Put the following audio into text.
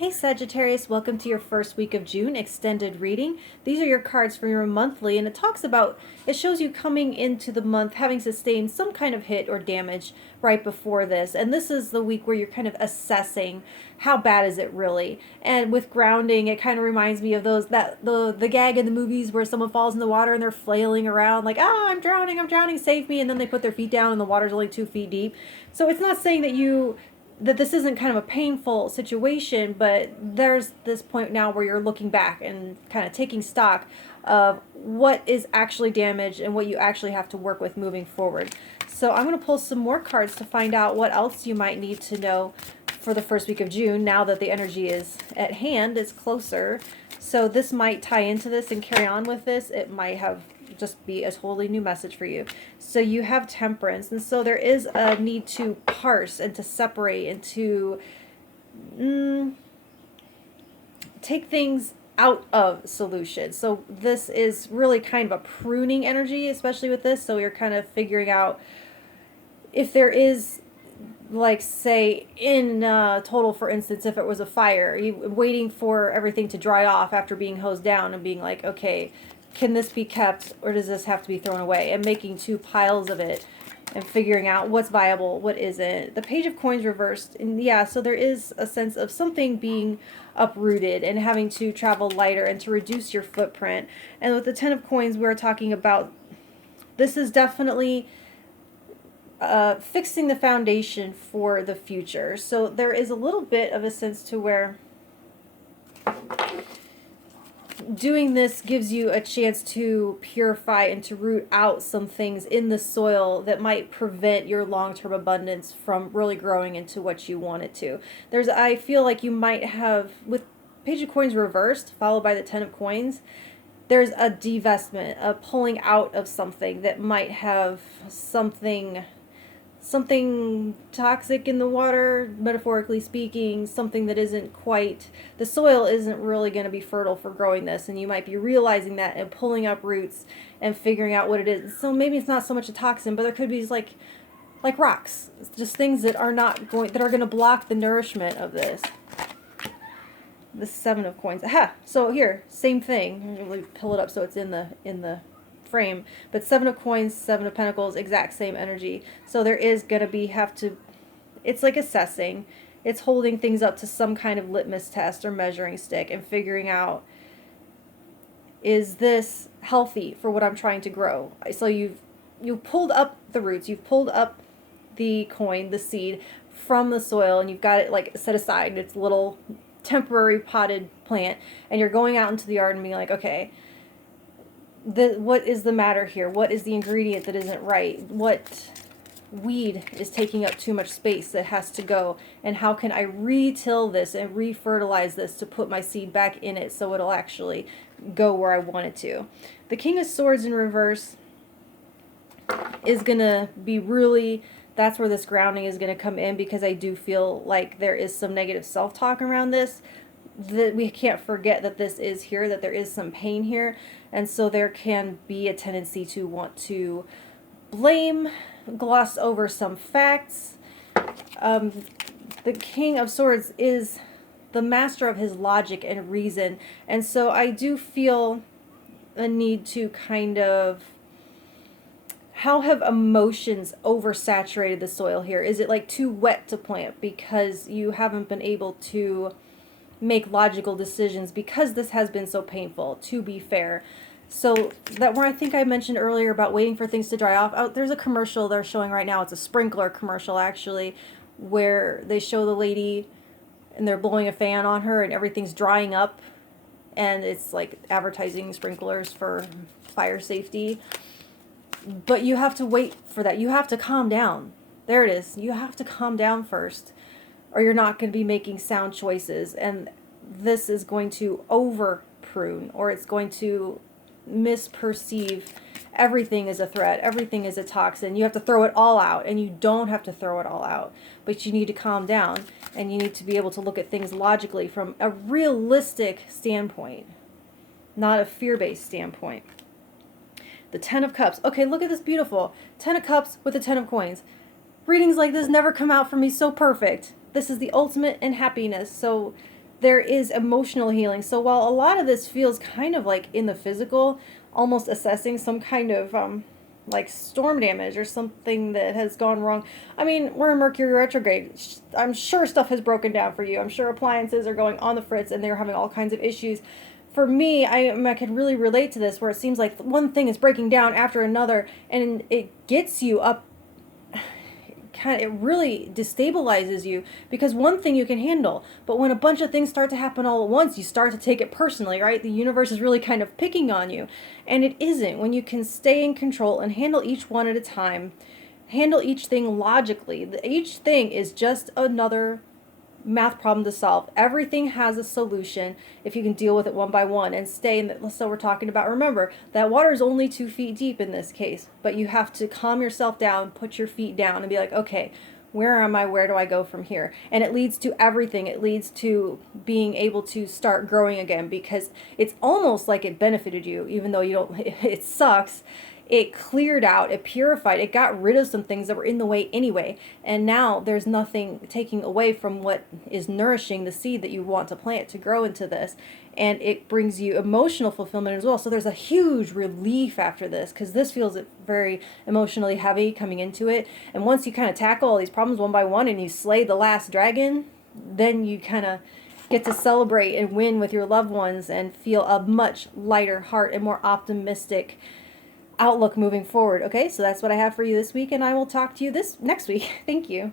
Hey Sagittarius, welcome to your first week of June extended reading. These are your cards for your monthly, and it shows you coming into the month having sustained some kind of hit or damage right before this. And this is the week where you're kind of assessing how bad is it really. And with grounding, it kind of reminds me of the gag in the movies where someone falls in the water and they're flailing around like, I'm drowning, save me. And then they put their feet down and the water's only 2 feet deep. So it's not saying that this isn't kind of a painful situation, but there's this point now where you're looking back and kind of taking stock of what is actually damaged and what you actually have to work with moving forward. So I'm going to pull some more cards to find out what else you might need to know for the first week of June, now that the energy is at hand, it's closer. So this might tie into this and carry on with this. It might have just be a totally new message for you. So you have Temperance, and so there is a need to parse and to separate and to take things out of solution. So this is really kind of a pruning energy, especially with this. So you're kind of figuring out if there is, like, say in total, for instance, if it was a fire, you waiting for everything to dry off after being hosed down and being like, okay, can this be kept or does this have to be thrown away? And making two piles of it and figuring out what's viable, what isn't. The Page of Coins reversed, and yeah, so there is a sense of something being uprooted and having to travel lighter and to reduce your footprint. And with the Ten of Coins, we're talking about this is definitely fixing the foundation for the future. So there is a little bit of a sense to where doing this gives you a chance to purify and to root out some things in the soil that might prevent your long-term abundance from really growing into what you want it to. I feel like you might have, with Page of Coins reversed, followed by the Ten of Coins, there's a divestment, a pulling out of something that might have something toxic in the water, metaphorically speaking, something that isn't quite, the soil isn't really going to be fertile for growing this, and you might be realizing that and pulling up roots and figuring out what it is. So maybe it's not so much a toxin, but there could be like rocks, it's just things that are going to block the nourishment of this. The Seven of Coins. Aha! So here, same thing. I'm going to pull it up so it's in the frame, but Seven of Coins, Seven of Pentacles, exact same energy. So there is going to be it's like assessing, it's holding things up to some kind of litmus test or measuring stick and figuring out, is this healthy for what I'm trying to grow? So you've pulled up the roots, you've pulled up the coin, the seed from the soil, and you've got it like set aside, it's a little temporary potted plant, and you're going out into the yard and being like, okay, what is the matter here? What is the ingredient that isn't right? What weed is taking up too much space that has to go? And how can I re-till this and re-fertilize this to put my seed back in it so it'll actually go where I want it to? The King of Swords in reverse is going to be really, that's where this grounding is going to come in, because I do feel like there is some negative self-talk around this. That we can't forget that this is here, that there is some pain here, and so there can be a tendency to want to blame, gloss over some facts. The King of Swords is the master of his logic and reason, and so I do feel a need to kind of, how have emotions oversaturated the soil here? Is it like too wet to plant because you haven't been able to make logical decisions because this has been so painful, to be fair? So that where I think I mentioned earlier about waiting for things to dry off, there's a commercial they're showing right now, it's a sprinkler commercial actually, where they show the lady and they're blowing a fan on her and everything's drying up, and it's like advertising sprinklers for fire safety. But you have to wait for that, you have to calm down. There it is, you have to calm down first, or you're not going to be making sound choices, and this is going to over prune, or it's going to misperceive everything as a threat, everything is a toxin. You have to throw it all out, and you don't have to throw it all out, but you need to calm down, and you need to be able to look at things logically from a realistic standpoint, not a fear-based standpoint. The Ten of Cups. Okay, look at this beautiful Ten of Cups with the Ten of Coins. Readings like this never come out for me so perfect. This is the ultimate in happiness. So there is emotional healing. So while a lot of this feels kind of like in the physical, almost assessing some kind of like storm damage or something that has gone wrong. I mean, we're in Mercury retrograde. I'm sure stuff has broken down for you. I'm sure appliances are going on the fritz and they're having all kinds of issues. For me, I can really relate to this, where it seems like one thing is breaking down after another, and it gets you up. It really destabilizes you, because one thing you can handle, but when a bunch of things start to happen all at once, you start to take it personally, right? The universe is really kind of picking on you, and it isn't. When you can stay in control and handle each one at a time, handle each thing logically. Each thing is just another math problem to solve. Everything has a solution if you can deal with it one by one and stay in the, so we're talking about, remember that water is only 2 feet deep in this case, but you have to calm yourself down, put your feet down and be like, okay, where am I? Where do I go from here? And it leads to everything. It leads to being able to start growing again, because it's almost like it benefited you, even though you don't, it sucks. It cleared out, it purified, it got rid of some things that were in the way anyway. And now there's nothing taking away from what is nourishing the seed that you want to plant to grow into this. And it brings you emotional fulfillment as well. So there's a huge relief after this, because this feels very emotionally heavy coming into it. And once you kind of tackle all these problems one by one and you slay the last dragon, then you kind of get to celebrate and win with your loved ones and feel a much lighter heart and more optimistic outlook moving forward. Okay, so that's what I have for you this week, and I will talk to you next week. Thank you.